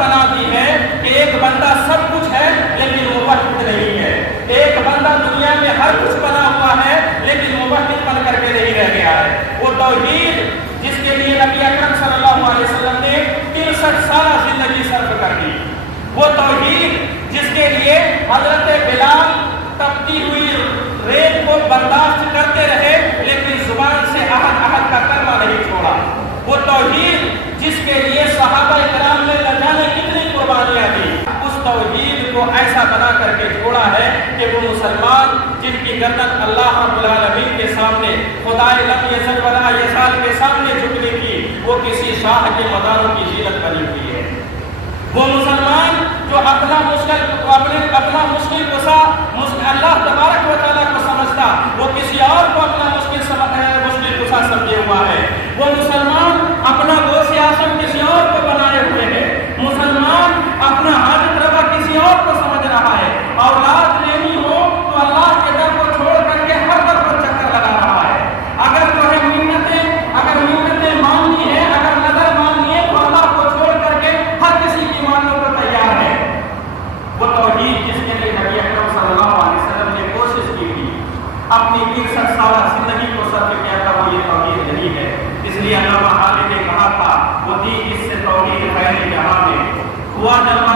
بنا دی ہے کہ ایک بندہ سب کچھ ہے لیکن موحد نہیں ہے، ایک بندہ دنیا میں ہر کچھ بنا ہوا ہے لیکن موحد بن کر کے نہیں رہ گیا ہے۔ وہ توحید جس کے لیے نبی اکرم صلی اللہ علیہ وسلم نے 63 سالہ زندگی صرف کر دی، وہ توحید جس کے لیے حضرت بلال تپتی ہوئی ریت کو برداشت کرتے رہے لیکن زبان سے احد احد کا کلمہ نہیں چھوڑا، وہ توحید جس کے لیے صحابہ کرام نے نہ جانے کتنی قربانیاں دی، اس توحید کو ایسا بنا کر کے چھوڑا ہے کہ وہ مسلمان جن کی گردن اللہ رب العالمین کے سامنے، خدائے لم یزل ولا یزال کے سامنے جھکنے کی، وہ کسی شاہ کے مزاروں کی زینت بنی ہوئی ہے۔ وہ مسلمان جو اپنا مشکل کشا اللہ تبارک و تعالیٰ کو سمجھتا، وہ کسی اور کو اپنا مشکل کشا سمجھے ہوا ہے۔ وہ مسلمان اپنا غوث اعظم کسی اور کو بنائے ہوئے ہے، مسلمان اپنا حاجت روا کسی اور کو سمجھ رہا ہے، اولاد لینی ہو تو اللہ کے در کو چھوڑ کر کے ہر در پر چکر لگا رہا ہے۔ اگر منتیں ماننی ہے، اگر نظر ماننی ہے تو اللہ کو چھوڑ کر کے ہر کسی کی ماننے کو تیار ہے۔ وہ توحید جس کے لیے نبی اکرم صلی اللہ علیہ وسلم نے کوشش کی تھی، اپنی 63 سالہ زندگی کو صرف کیا تھا، وہ یہ توحید نہیں ہے۔ اس لیے علامہ حالی نے کہا تھا، وہ دی اس سے توحید پہلے جہاں میں ہوا جب